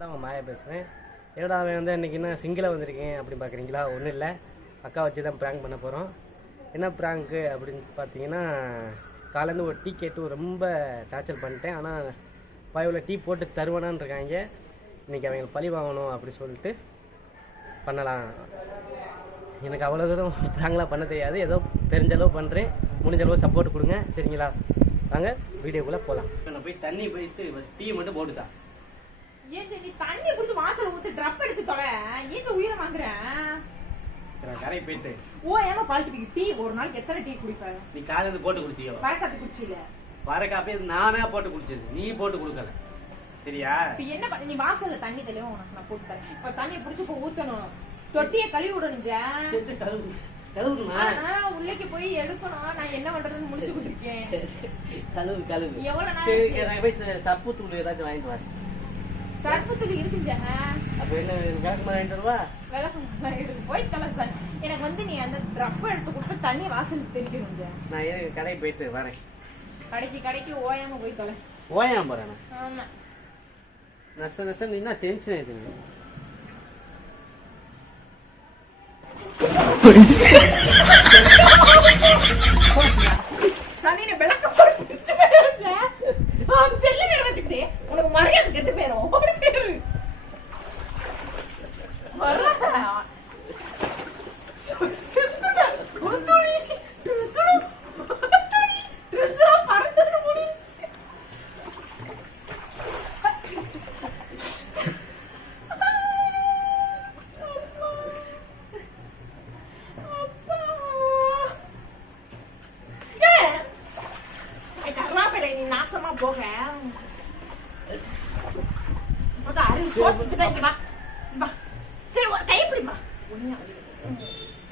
தான் அவன் மாயா பேசுகிறேன் என்னடா அவன் வந்து இன்னைக்கு என்ன சிங்கிளாக வந்திருக்கேன் அப்படின்னு பார்க்குறீங்களா ஒன்றும் இல்லை. அக்கா வச்சு தான் ப்ராங்க் பண்ண போகிறோம் என்ன ப்ராங்க்கு அப்படின்னு பார்த்தீங்கன்னா காலேருந்து ஒரு டீ கேட்டு ரொம்ப டார்ச்சர் பண்ணிட்டேன். ஆனால் பயவில் டீ போட்டு தருவானான்னு இருக்காங்க. இன்றைக்கி அவங்களுக்கு பழி வாங்கணும் அப்படி சொல்லிட்டு பண்ணலாம். எனக்கு அவ்வளோ தூரம் ப்ராங்க்லாம் பண்ண தெரியாது. ஏதோ தெரிஞ்ச அளவு பண்ணுறேன் முடிஞ்ச அளவு சப்போர்ட் கொடுங்க. சரிங்களா? வாங்க வீடியோக்குள்ளே போகலாம் நான் போய் தண்ணி போயிட்டு டீ மட்டும் போட்டுதான் ஏன் நீ தண்ணி குடிச்சு ஊத்து ட்ரப் எடுத்து தொலை. ஏன் உயிரை வாங்குற? சரி நான் கரையை போயிட்டு. ஓ ஏமா பால்ட்டு டீ ஒரு நாளைக்கு எத்தனை டீ குடிப்ப? நீ காலேருந்து போட்டு கொடுத்தியோ வரக்காத்து குடிச்சில. வர காப்பி நானே போட்டு குடிச்சது. நீ போட்டு கொடுக்கல. சரியா? இப்ப என்ன பண்ண நீ வாசல்ல தண்ணி தெளிவா உனக்கு நான் போட்டு தரேன். இப்ப தண்ணியை புடிச்சு இப்ப ஊத்தணும். தொட்டிய கழுவி விடணும் கழுவுமா? உள்ளேக்கு போய் எடுக்கணும். நான் என்ன பண்றதுன்னு முடிச்சுக்கிட்டு இருக்கேன் கழுவு கழுவு. எவ்வளவு போய் சப்பு தூள் ஏதாச்சும் வாங்கிட்டு வரேன். சர்ப்பத்துல இருக்குஞ்சா அப்போ என்ன விளக்கு மாதிரி வாங்கிட்டு வருவா? விளக்கம் போய் எனக்கு வந்து நீ அந்த ட்ரப் எடுத்து கொடுத்து தண்ணி வாசலுக்கு தெளிக்கணும் ஜா. நான் இரு கடைக்கு போயிட்டு வரேன். கடைக்கு கடைக்கு ஓயாம போய் தொலை. ஓயாம போறேன் நான். ஆமா. நச நச நீ என்ன டென்ஷன் ஆயிடுங்க சனினை ನಾಸಮ ಭೋಗ ಸೋತ್ ಬಿದ್ದಾಗಿ ಬಾ ಬಾ ಸರಿ ಕೈ ಬಿಡಿ ಬಾ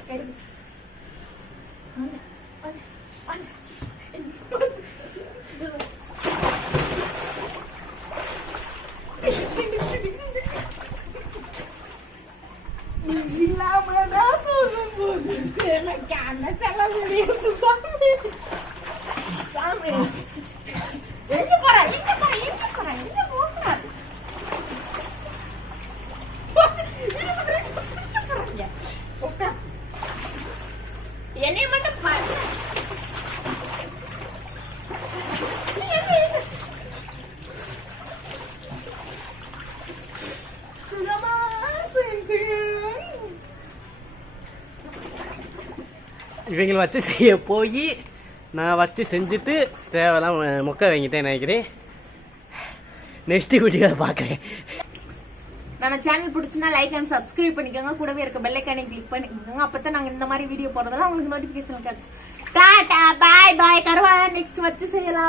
ಕೈ ಬಿಡಿ Não, mas não, não, não, não, não, não, não, não, não, não, não, não, não, என்னைய மட்டும் பாரு. இவங்களை வச்சு செய்ய போய் நான் வச்சு செஞ்சுட்டு தேவையெல்லாம் மொக்க வாங்கிட்டேன் நினைக்கிறேன். நெக்ஸ்ட் வீடியோ பார்க்குறேன். நம்ம சேனல் பிடிச்சுன்னா லைக் அண்ட் சப்ஸ்கிரைப் பண்ணிக்கோங்க. கூடவே இருக்க பெல் ஐக்கானை கிளிக் பண்ணிக்கோங்க. அப்பதான் நாங்க இந்த மாதிரி வீடியோ போடுறதெல்லாம் உங்களுக்கு நோட்டிபிகேஷன் டாடா பாய் பாய் கருவா நெக்ஸ்ட் வச்சு செய்யலாம்.